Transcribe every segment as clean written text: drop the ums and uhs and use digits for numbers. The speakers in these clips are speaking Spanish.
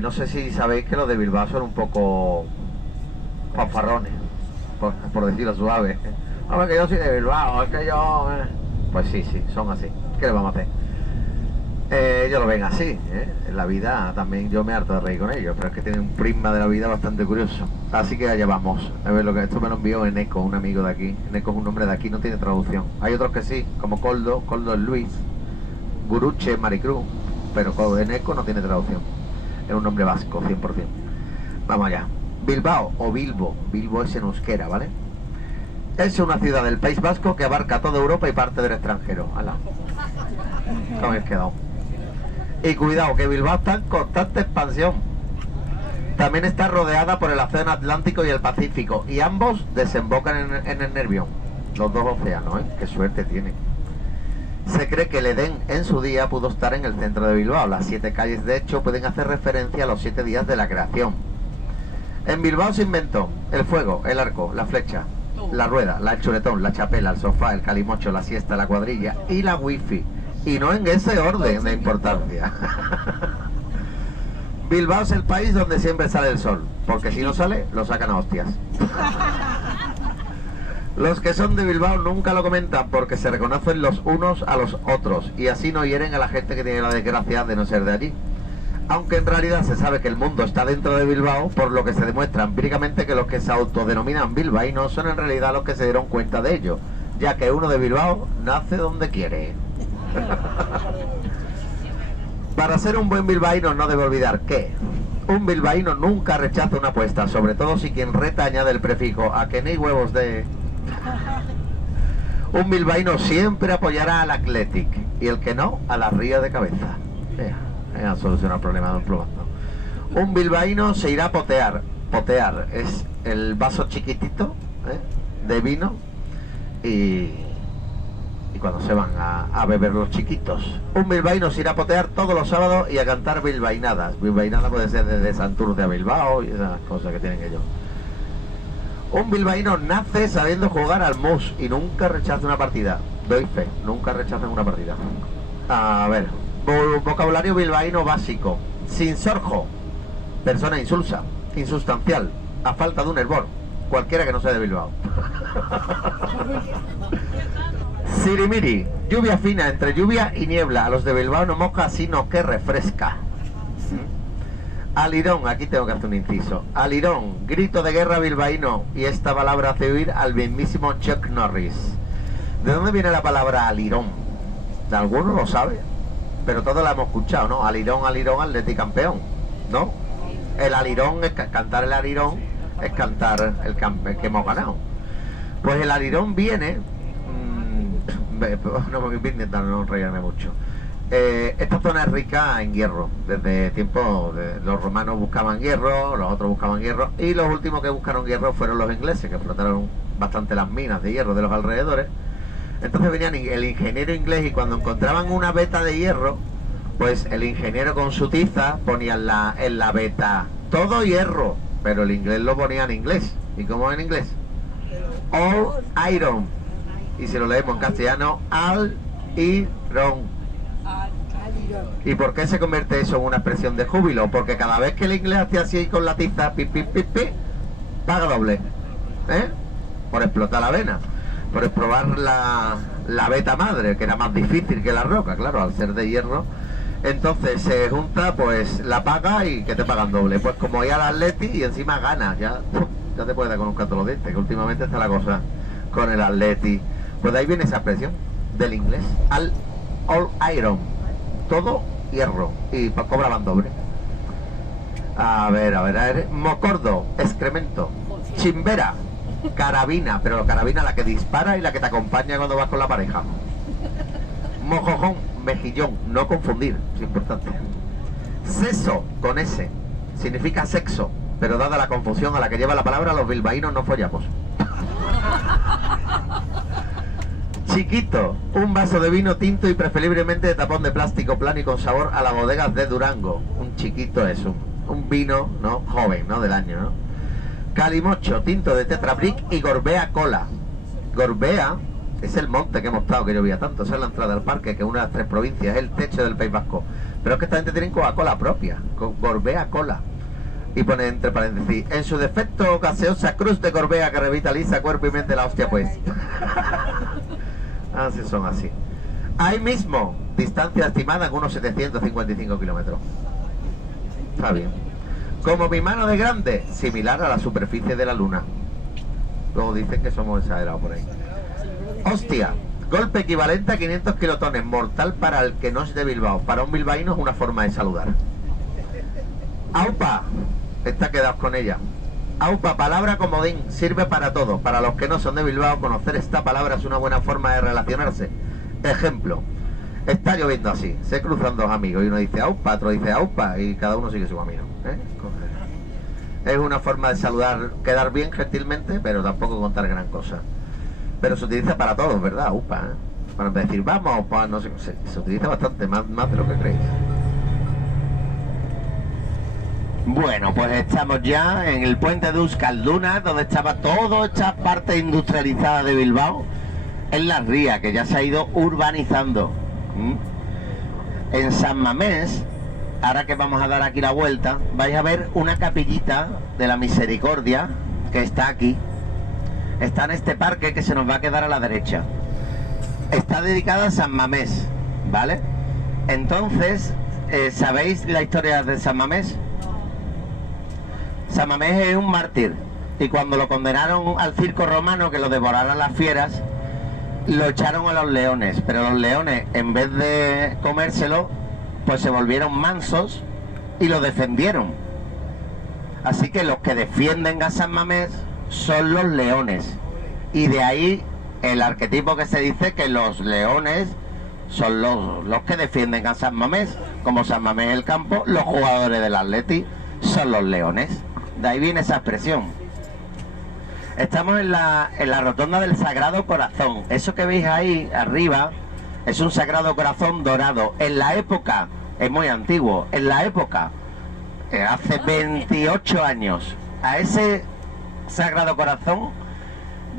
No sé si sabéis que los de Bilbao son un poco fanfarrones, por decirlo suave. Hombre, que yo soy de Bilbao, es que yo... Pues sí, son así. ¿Qué le vamos a hacer? Ellos lo ven así, ¿eh? En la vida también yo me harto de reír con ellos, pero es que tienen un prisma de la vida bastante curioso. Así que allá vamos. A ver, esto me lo envió Eneco, un amigo de aquí. Eneco es un nombre de aquí, no tiene traducción. Hay otros que sí, como Coldo es Luis, Guruche, Maricruz, pero Eneco no tiene traducción. Es un nombre vasco, 100%. Vamos allá. Bilbao o Bilbo es en euskera, ¿vale? Es una ciudad del País Vasco que abarca toda Europa y parte del extranjero. ¡Hala! ¿Cómo habéis quedado? Y cuidado, que Bilbao está en constante expansión. También está rodeada por el océano Atlántico y el Pacífico, y ambos desembocan en el Nervión. Los dos océanos, ¿eh? Qué suerte tiene. Se cree que el Edén en su día pudo estar en el centro de Bilbao. Las 7 calles, de hecho, pueden hacer referencia a los 7 días de la creación. En Bilbao se inventó el fuego, el arco, la flecha, la rueda, el chuletón, la chapela, el sofá, el calimocho, la siesta, la cuadrilla y la wifi. Y no en ese orden de importancia. Bilbao es el país donde siempre sale el sol, porque si no sale, lo sacan a hostias. Los que son de Bilbao nunca lo comentan porque se reconocen los unos a los otros y así no hieren a la gente que tiene la desgracia de no ser de allí. Aunque en realidad se sabe que el mundo está dentro de Bilbao, por lo que se demuestra empíricamente que los que se autodenominan bilbaínos son en realidad los que se dieron cuenta de ello, ya que uno de Bilbao nace donde quiere. Para ser un buen bilbaíno no debe olvidar que un bilbaíno nunca rechaza una apuesta, sobre todo si quien reta añade el prefijo a que ni huevos de... Un bilbaíno siempre apoyará al Athletic y el que no, a la Ría de Cabeza. A solucionar el problema de un plomando. Un bilbaíno se irá a potear. Potear es el vaso chiquitito, de vino y cuando se van a beber los chiquitos. Un bilbaíno se irá a potear todos los sábados y a cantar bilbainadas. Bilbainada puede ser desde Santurce a Bilbao y esas cosas que tienen ellos. Un bilbaíno nace sabiendo jugar al mus y nunca rechaza una partida. Doy fe, nunca rechazan una partida. A ver, vocabulario bilbaíno básico. Sin sorjo, persona insulsa, insustancial, a falta de un hervor, cualquiera que no sea de Bilbao. Sirimiri, lluvia fina, entre lluvia y niebla. A los de Bilbao no moja, sino que refresca. Alirón, aquí tengo que hacer un inciso. Alirón, grito de guerra bilbaíno. Y esta palabra hace oír al mismísimo Chuck Norris. ¿De dónde viene la palabra alirón? ¿De alguno lo sabe? Pero todos la hemos escuchado, ¿no? Alirón, alirón, Atleti campeón, ¿no? El alirón, es cantar el alirón, es cantar el que hemos ganado. Pues el alirón viene... no voy a intentar no reírme mucho. Esta zona es rica en hierro. Desde tiempo los romanos buscaban hierro, los otros buscaban hierro, y los últimos que buscaron hierro fueron los ingleses, que explotaron bastante las minas de hierro de los alrededores. Entonces venían el ingeniero inglés y cuando encontraban una veta de hierro, pues el ingeniero con su tiza ponía en la veta todo hierro, pero el inglés lo ponía en inglés. ¿Y cómo en inglés? All iron. Y si lo leemos en castellano, al iron. ¿Y por qué se convierte eso en una expresión de júbilo? Porque cada vez que el inglés hacía así con la tiza, pi, pi, pi, pi, paga doble, por explotar la vena, por probar la veta madre, que era más difícil que la roca, claro, al ser de hierro. Entonces se junta pues la paga y que te pagan doble. Pues como ir al Atleti y encima ganas, ya te puedes dar con un canto los dientes, que últimamente está la cosa con el Atleti. Pues de ahí viene esa expresión del inglés, all iron, todo hierro, y cobraban doble. A ver, mocordo, excremento, chimbera, carabina, pero carabina la que dispara y la que te acompaña cuando vas con la pareja. Mojojón, mejillón, no confundir, es importante. Seso, con S, significa sexo, pero dada la confusión a la que lleva la palabra, los bilbaínos no follamos. Chiquito, un vaso de vino tinto y preferiblemente de tapón de plástico plano y con sabor a las bodegas de Durango. Un chiquito es un vino, ¿no? Joven, ¿no? Del año, ¿no? Calimocho, tinto de Tetra Brick y Gorbea Cola. Gorbea es el monte que hemos estado, que llovía tanto. Esa es la entrada al parque, que es una de las 3 provincias, es el techo del País Vasco. Pero es que esta gente tiene Coca-Cola propia, con Gorbea Cola. Y pone entre paréntesis, en su defecto gaseosa cruz de Gorbea que revitaliza cuerpo y mente la hostia pues. Así son así. Ahí mismo, distancia estimada en unos 755 kilómetros. Está bien. Como mi mano de grande, similar a la superficie de la luna. Luego dicen que somos exagerados por ahí. Hostia, golpe equivalente a 500 kilotones, mortal para el que no es de Bilbao. Para un bilbaíno es una forma de saludar. Aupa, está quedados con ella. Aupa, palabra comodín, sirve para todo. Para los que no son de Bilbao, conocer esta palabra es una buena forma de relacionarse. Ejemplo, está lloviendo así, se cruzan dos amigos y uno dice aupa, otro dice aupa y cada uno sigue su camino. Es una forma de saludar, quedar bien gentilmente, pero tampoco contar gran cosa. Pero se utiliza para todos, ¿verdad? Aupa, para decir vamos, pues no sé, se utiliza bastante, más de lo que creéis. Bueno, pues estamos ya en el puente de Euskalduna, donde estaba toda esta parte industrializada de Bilbao, en la ría, que ya se ha ido urbanizando. En San Mamés, ahora que vamos a dar aquí la vuelta, vais a ver una capillita de la Misericordia, que está aquí. Está en este parque que se nos va a quedar a la derecha. Está dedicada a San Mamés, ¿vale? Entonces, ¿sabéis la historia de San Mamés? San Mamés es un mártir y cuando lo condenaron al circo romano que lo devoraran las fieras, lo echaron a los leones, pero los leones en vez de comérselo pues se volvieron mansos y lo defendieron. Así que los que defienden a San Mamés son los leones, y de ahí el arquetipo que se dice que los leones son los que defienden a San Mamés. Como San Mamés es el campo, los jugadores del Atleti son los leones. De ahí viene esa expresión. Estamos en la rotonda del Sagrado Corazón. Eso que veis ahí arriba es un Sagrado Corazón dorado. En la época, es muy antiguo, en la época, hace 28 años, a ese Sagrado Corazón,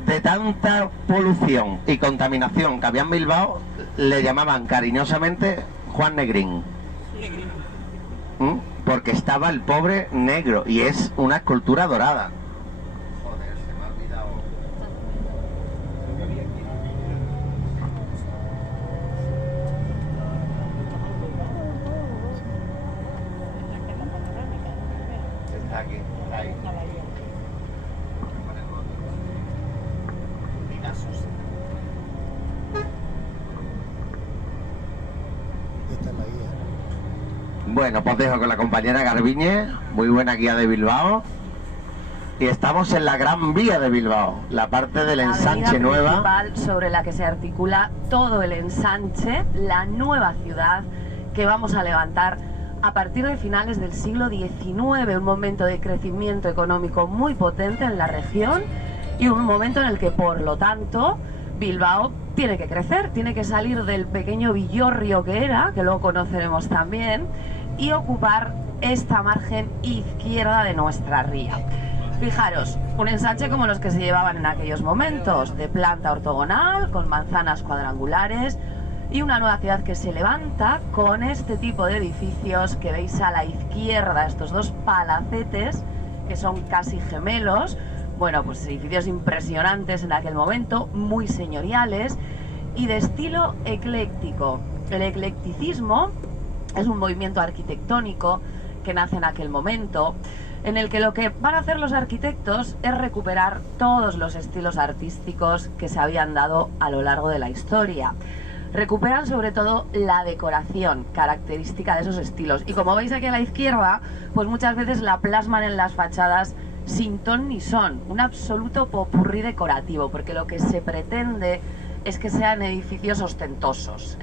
de tanta polución y contaminación que había en Bilbao, le llamaban cariñosamente Juan Negrín. Porque estaba el pobre negro y es una escultura dorada. Joder, se me ha olvidado. Está aquí, está ahí. Esta es la guía. Bueno, pues dejo con la compañera Garbiñe, muy buena guía de Bilbao. Y estamos en la Gran Vía de Bilbao, la parte del ensanche nueva. Principal sobre la que se articula todo el ensanche, la nueva ciudad que vamos a levantar a partir de finales del siglo XIX, un momento de crecimiento económico muy potente en la región y un momento en el que, por lo tanto, Bilbao tiene que crecer, tiene que salir del pequeño villorrio que era, que luego conoceremos también, y ocupar esta margen izquierda de nuestra ría. Fijaros, un ensanche como los que se llevaban en aquellos momentos, de planta ortogonal, con manzanas cuadrangulares, y una nueva ciudad que se levanta con este tipo de edificios que veis a la izquierda, estos dos palacetes, que son casi gemelos. Bueno, pues edificios impresionantes en aquel momento, muy señoriales y de estilo ecléctico. El eclecticismo es un movimiento arquitectónico que nace en aquel momento, en el que lo que van a hacer los arquitectos es recuperar todos los estilos artísticos que se habían dado a lo largo de la historia. Recuperan sobre todo la decoración característica de esos estilos. Y como veis aquí a la izquierda, pues muchas veces la plasman en las fachadas sin ton ni son, un absoluto popurrí decorativo, porque lo que se pretende es que sean edificios ostentosos,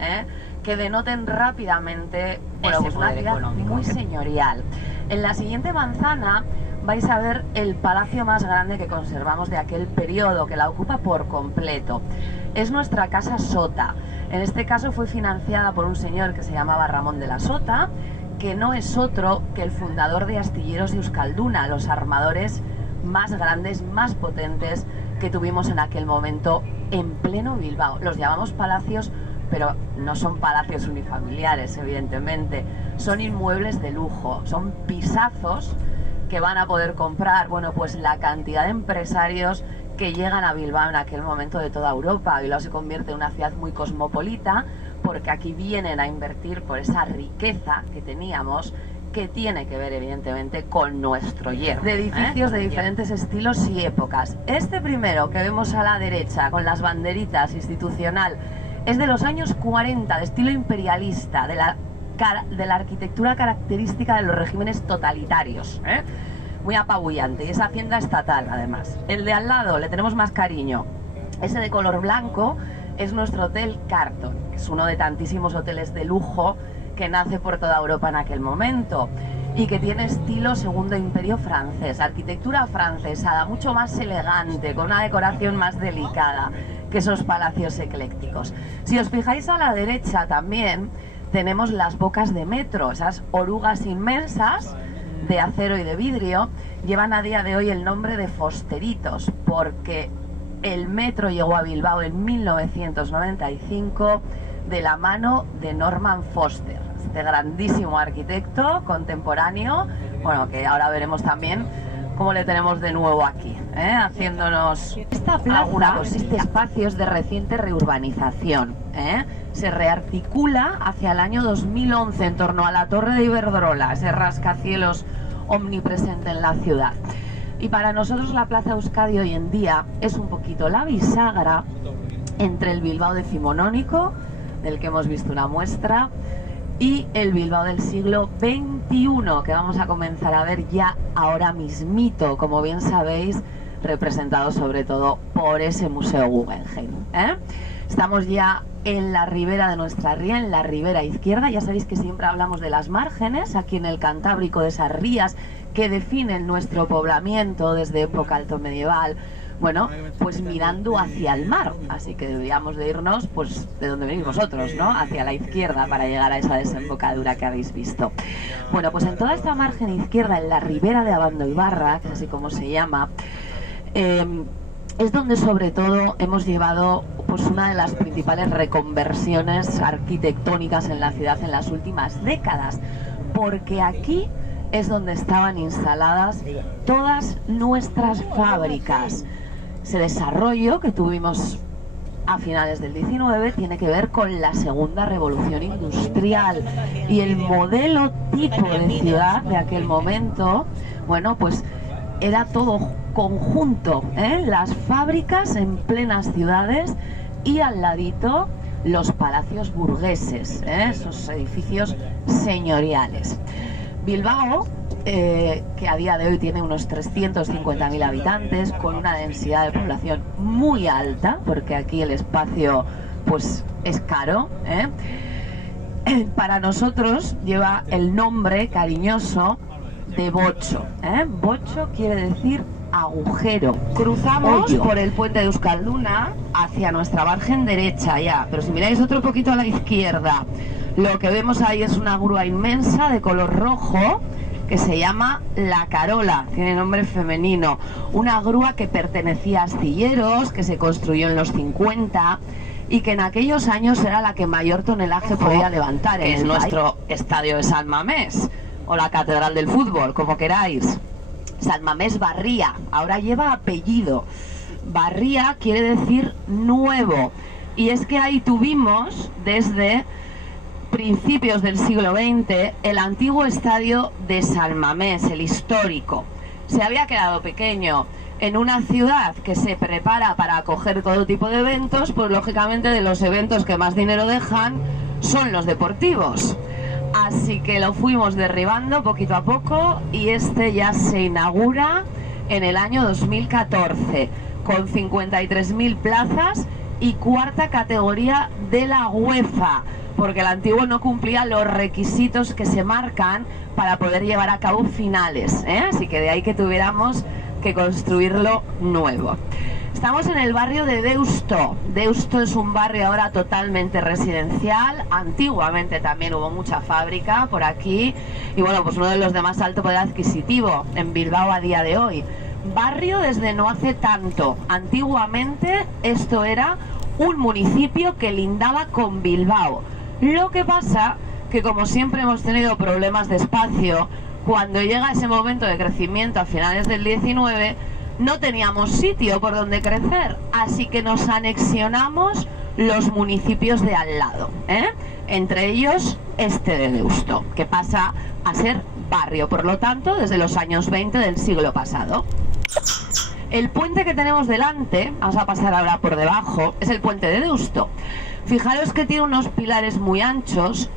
que denoten rápidamente pues una ciudad muy señorial. En la siguiente manzana vais a ver el palacio más grande que conservamos de aquel periodo, que la ocupa por completo. Es nuestra casa Sota. En este caso fue financiada por un señor que se llamaba Ramón de la Sota, que no es otro que el fundador de Astilleros de Euskalduna, los armadores más grandes, más potentes que tuvimos en aquel momento en pleno Bilbao. Los llamamos palacios pero no son palacios unifamiliares, evidentemente, son inmuebles de lujo, son pisazos que van a poder comprar, bueno, pues la cantidad de empresarios que llegan a Bilbao en aquel momento de toda Europa. Bilbao se convierte en una ciudad muy cosmopolita porque aquí vienen a invertir por esa riqueza que teníamos, que tiene que ver evidentemente con nuestro hierro, de edificios de diferentes estilos y épocas. Este primero que vemos a la derecha con las banderitas institucional es de los años 40, de estilo imperialista, de la arquitectura característica de los regímenes totalitarios, muy apabullante, y es hacienda estatal además. El de al lado le tenemos más cariño, ese de color blanco es nuestro Hotel Carlton, que es uno de tantísimos hoteles de lujo que nace por toda Europa en aquel momento y que tiene estilo Segundo Imperio francés, arquitectura afrancesada, mucho más elegante, con una decoración más delicada que esos palacios eclécticos. Si os fijáis a la derecha también tenemos las bocas de metro, esas orugas inmensas de acero y de vidrio, llevan a día de hoy el nombre de Fosteritos, porque el metro llegó a Bilbao en 1995 de la mano de Norman Foster, este grandísimo arquitecto contemporáneo, bueno, que ahora veremos también cómo le tenemos de nuevo aquí, haciéndonos esta plaza, este espacios de reciente reurbanización, se rearticula hacia el año 2011 en torno a la Torre de Iberdrola, ese rascacielos omnipresente en la ciudad. Y para nosotros la Plaza Euskadi hoy en día es un poquito la bisagra entre el Bilbao decimonónico, del que hemos visto una muestra, y el Bilbao del siglo XXI, que vamos a comenzar a ver ya ahora mismito, como bien sabéis, representado sobre todo por ese Museo Guggenheim. Estamos ya en la ribera de nuestra ría, en la ribera izquierda. Ya sabéis que siempre hablamos de las márgenes, aquí en el Cantábrico, de esas rías que definen nuestro poblamiento desde época alto medieval. Bueno, pues mirando hacia el mar, así que deberíamos de irnos pues de donde venís vosotros, ¿no? Hacia la izquierda para llegar a esa desembocadura que habéis visto. Bueno, pues en toda esta margen izquierda, en la ribera de Abando Ibarra, que es así como se llama, es donde sobre todo hemos llevado pues una de las principales reconversiones arquitectónicas en la ciudad en las últimas décadas, porque aquí es donde estaban instaladas todas nuestras fábricas. Ese desarrollo que tuvimos a finales del 19 tiene que ver con la segunda revolución industrial y el modelo tipo de ciudad de aquel momento, bueno, pues era todo conjunto, las fábricas en plenas ciudades y al ladito los palacios burgueses, esos edificios señoriales. Bilbao, que a día de hoy tiene unos 350.000 habitantes, con una densidad de población muy alta, porque aquí el espacio pues es caro, para nosotros lleva el nombre cariñoso de Bocho. Bocho quiere decir agujero. Cruzamos por el puente de Euskalduna hacia nuestra margen derecha ya, pero si miráis otro poquito a la izquierda, lo que vemos ahí es una grúa inmensa de color rojo que se llama La Carola, tiene nombre femenino. Una grúa que pertenecía a astilleros, que se construyó en los 50 y que en aquellos años era la que mayor tonelaje podía levantar. Es nuestro estadio de San Mamés o la Catedral del Fútbol, como queráis. San Mamés Barría, ahora lleva apellido. Barría quiere decir nuevo, y es que ahí tuvimos desde principios del siglo XX el antiguo estadio de San Mamés, el histórico. Se había quedado pequeño en una ciudad que se prepara para acoger todo tipo de eventos, pues lógicamente de los eventos que más dinero dejan son los deportivos. Así que lo fuimos derribando poquito a poco y este ya se inaugura en el año 2014 con 53.000 plazas y cuarta categoría de la UEFA, porque el antiguo no cumplía los requisitos que se marcan para poder llevar a cabo finales, así que de ahí que tuviéramos que construirlo nuevo. Estamos en el barrio de Deusto. Deusto es un barrio ahora totalmente residencial. Antiguamente también hubo mucha fábrica por aquí y bueno, pues uno de los de más alto poder adquisitivo en Bilbao a día de hoy. Barrio desde no hace tanto. Antiguamente esto era un municipio que lindaba con Bilbao. Lo que pasa que, como siempre hemos tenido problemas de espacio, cuando llega ese momento de crecimiento a finales del 19, no teníamos sitio por donde crecer, así que nos anexionamos los municipios de al lado, entre ellos este de Deusto, que pasa a ser barrio, por lo tanto, desde los años 20 del siglo pasado. El puente que tenemos delante, vamos a pasar ahora por debajo, es el puente de Deusto. Fijaros que tiene unos pilares muy anchos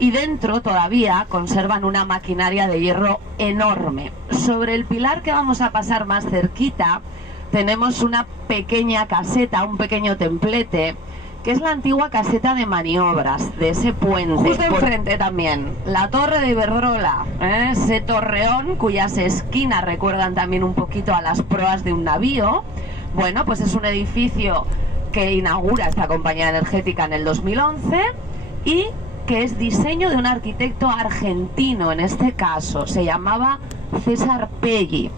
y dentro todavía conservan una maquinaria de hierro enorme. Sobre el pilar que vamos a pasar más cerquita tenemos una pequeña caseta, un pequeño templete, que es la antigua caseta de maniobras de ese puente. Justo enfrente también, la torre de Iberdrola, ese torreón cuyas esquinas recuerdan también un poquito a las proas de un navío. Bueno, pues es un edificio que inaugura esta compañía energética en el 2011 y que es diseño de un arquitecto argentino, en este caso, se llamaba César Pelli.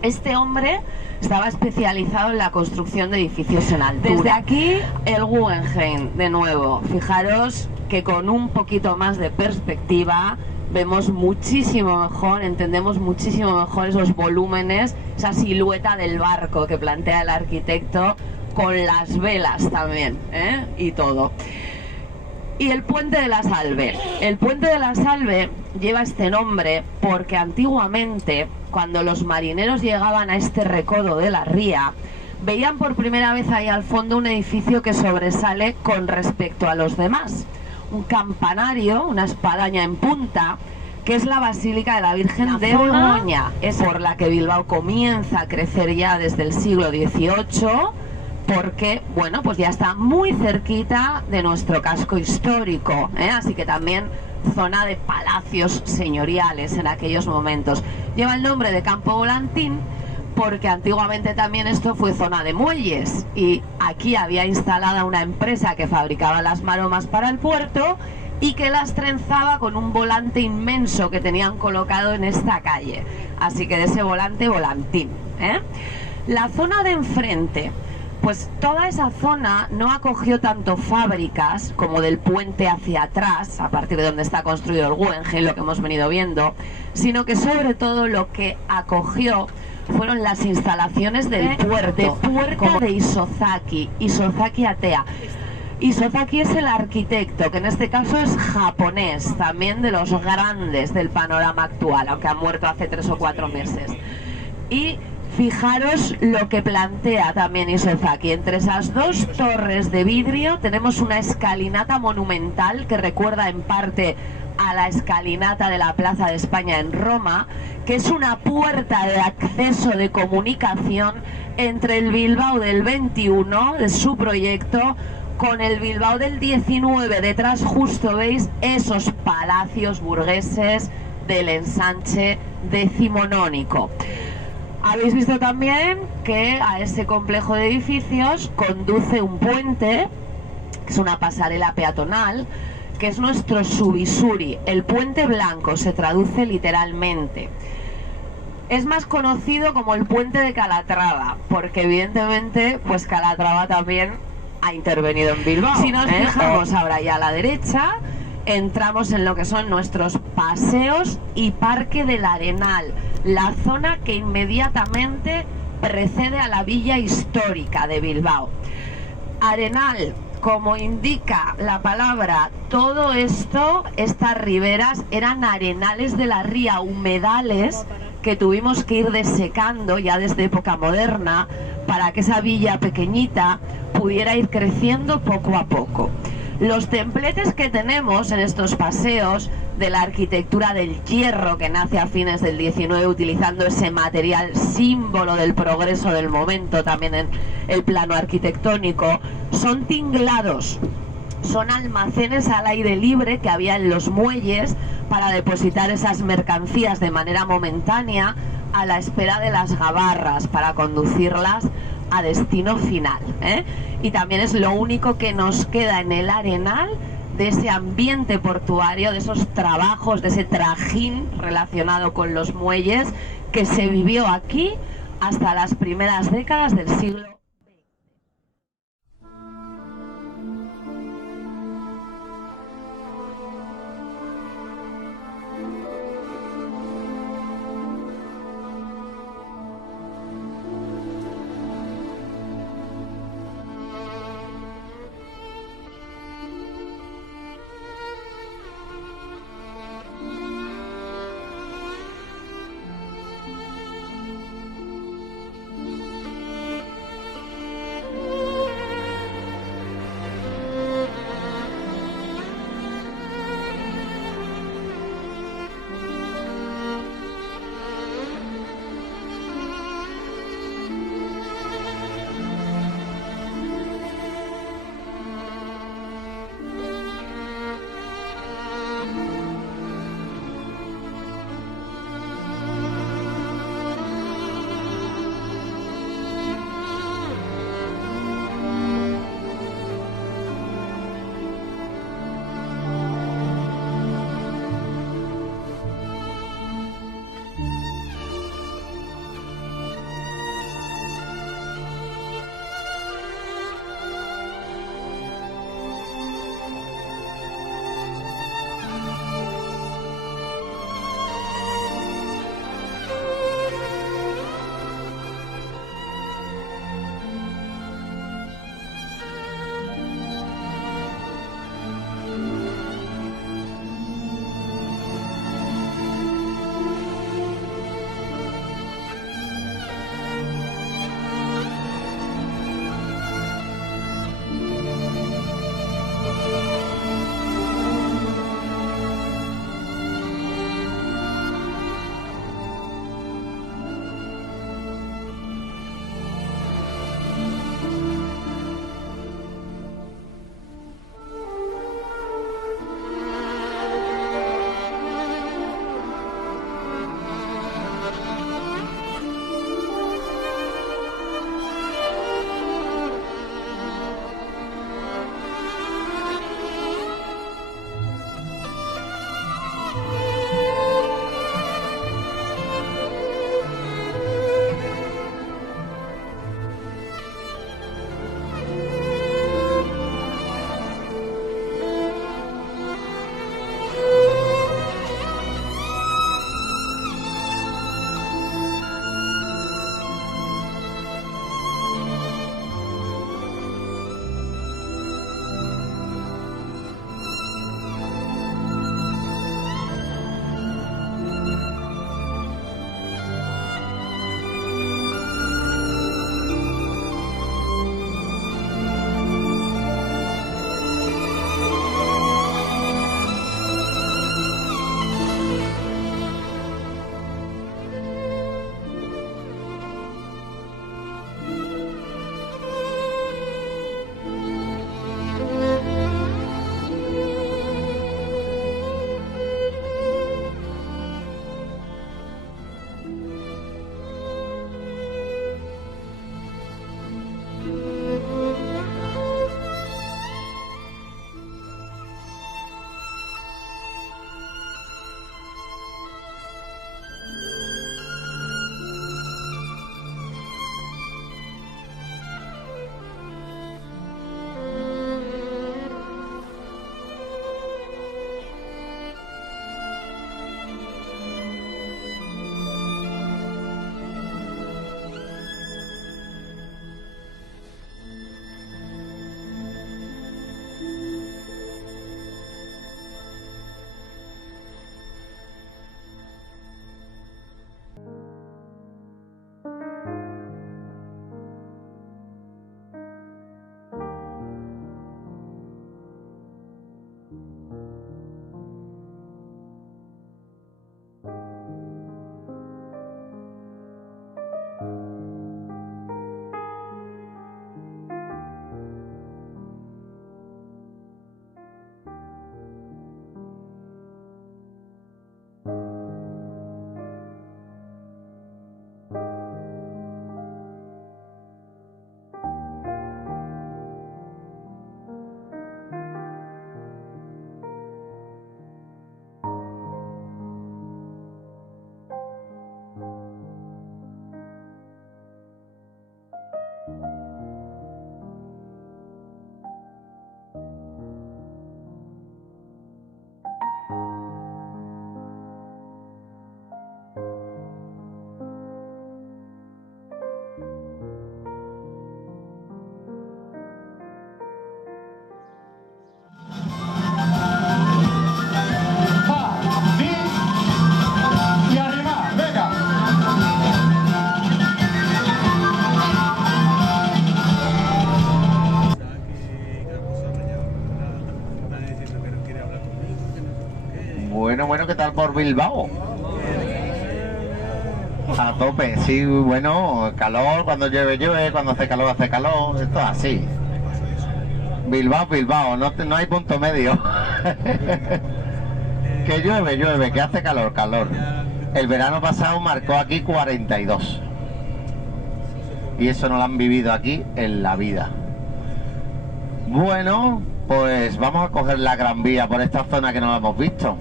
Este hombre estaba especializado en la construcción de edificios en altura. Desde aquí, el Guggenheim, de nuevo. Fijaros que con un poquito más de perspectiva vemos muchísimo mejor, entendemos muchísimo mejor esos volúmenes, esa silueta del barco que plantea el arquitecto, con las velas también, y todo. Y el Puente de la Salve. El Puente de la Salve lleva este nombre porque antiguamente, cuando los marineros llegaban a este recodo de la ría, veían por primera vez ahí al fondo un edificio que sobresale con respecto a los demás. Un campanario, una espadaña en punta, que es la Basílica de la Virgen de Begoña. Es por la que Bilbao comienza a crecer ya desde el siglo XVIII, porque, bueno, pues ya está muy cerquita de nuestro casco histórico, así que también zona de palacios señoriales en aquellos momentos. Lleva el nombre de Campo Volantín porque antiguamente también esto fue zona de muelles y aquí había instalada una empresa que fabricaba las maromas para el puerto y que las trenzaba con un volante inmenso que tenían colocado en esta calle. Así que de ese volante, Volantín. La zona de enfrente, pues toda esa zona no acogió tanto fábricas como del puente hacia atrás, a partir de donde está construido el Guggenheim, lo que hemos venido viendo, sino que sobre todo lo que acogió fueron las instalaciones del puerto, como de Isozaki, Isozaki Atea. Isozaki es el arquitecto, que en este caso es japonés, también de los grandes del panorama actual, aunque ha muerto hace 3 o 4 meses. Y fijaros lo que plantea también Isozaki. Entre esas dos torres de vidrio tenemos una escalinata monumental que recuerda en parte a la escalinata de la Plaza de España en Roma, que es una puerta de acceso de comunicación entre el Bilbao del 21, de su proyecto, con el Bilbao del 19. Detrás justo veis esos palacios burgueses del ensanche decimonónico. Habéis visto también que a ese complejo de edificios conduce un puente, que es una pasarela peatonal, que es nuestro Subisuri. El puente blanco se traduce literalmente. Es más conocido como el puente de Calatrava, porque evidentemente pues Calatrava también ha intervenido en Bilbao. Si nos fijamos ahora ya a la derecha, entramos en lo que son nuestros paseos y Parque del Arenal, la zona que inmediatamente precede a la villa histórica de Bilbao. Arenal, como indica la palabra, todo esto, estas riberas eran arenales de la ría, humedales que tuvimos que ir desecando ya desde época moderna para que esa villa pequeñita pudiera ir creciendo poco a poco. Los templetes que tenemos en estos paseos de la arquitectura del hierro, que nace a fines del 19 utilizando ese material símbolo del progreso del momento también en el plano arquitectónico, son tinglados, son almacenes al aire libre que había en los muelles para depositar esas mercancías de manera momentánea a la espera de las gabarras para conducirlas a destino final, y también es lo único que nos queda en el Arenal de ese ambiente portuario, de esos trabajos, de ese trajín relacionado con los muelles que se vivió aquí hasta las primeras décadas del siglo XX. ¿qué tal por Bilbao? A tope, sí, bueno, calor, cuando llueve, llueve, cuando hace calor, esto es así. Bilbao, no hay punto medio. Que llueve, que hace calor. El verano pasado marcó aquí 42. Y eso no lo han vivido aquí en la vida. Bueno, pues vamos a coger la Gran Vía por esta zona que no la hemos visto.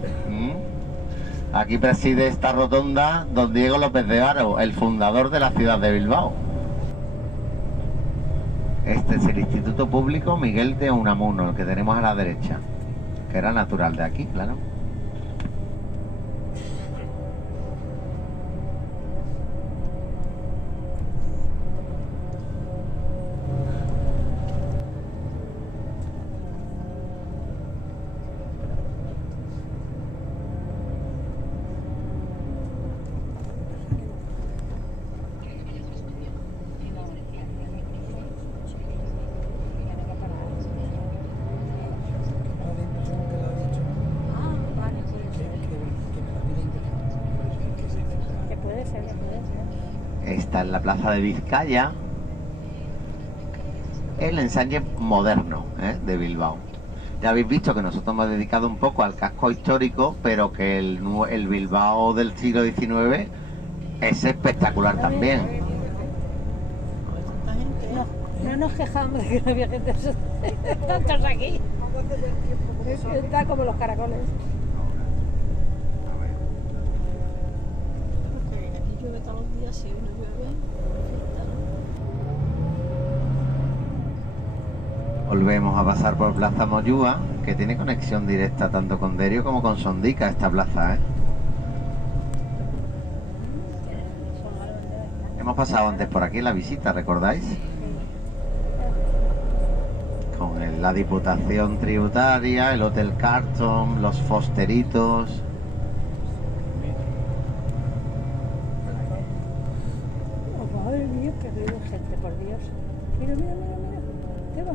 Aquí preside esta rotonda don Diego López de Haro, el fundador de la ciudad de Bilbao. Este es el Instituto Público Miguel de Unamuno, el que tenemos a la derecha, que era natural de aquí, claro. Esta es la plaza de Vizcaya, el ensanche moderno de Bilbao. Ya habéis visto que nosotros hemos dedicado un poco al casco histórico, pero que el Bilbao del siglo XIX es espectacular también. No nos quejamos de que no había gente tantos aquí. Está como los caracoles. Aquí llueve todos los días, si uno llueve. Volvemos a pasar por Plaza Moyúa, que tiene conexión directa tanto con Derio como con Sondica esta plaza, Hemos pasado antes por aquí en la visita, ¿recordáis? Con la Diputación Tributaria, el Hotel Carlton, los Fosteritos. Oh, madre mía, que veo gente, por Dios. Mira. ¿Qué va?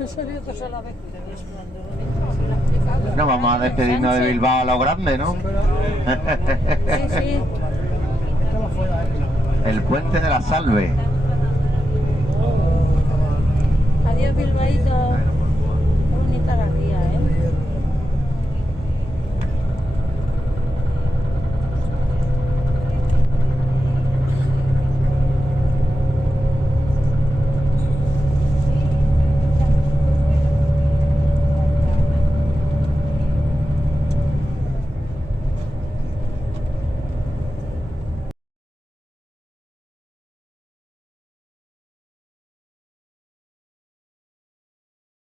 ¿En serio que se la ve? No, vamos a despedirnos de Bilbao a lo grande, ¿no? Sí. El puente de la Salve.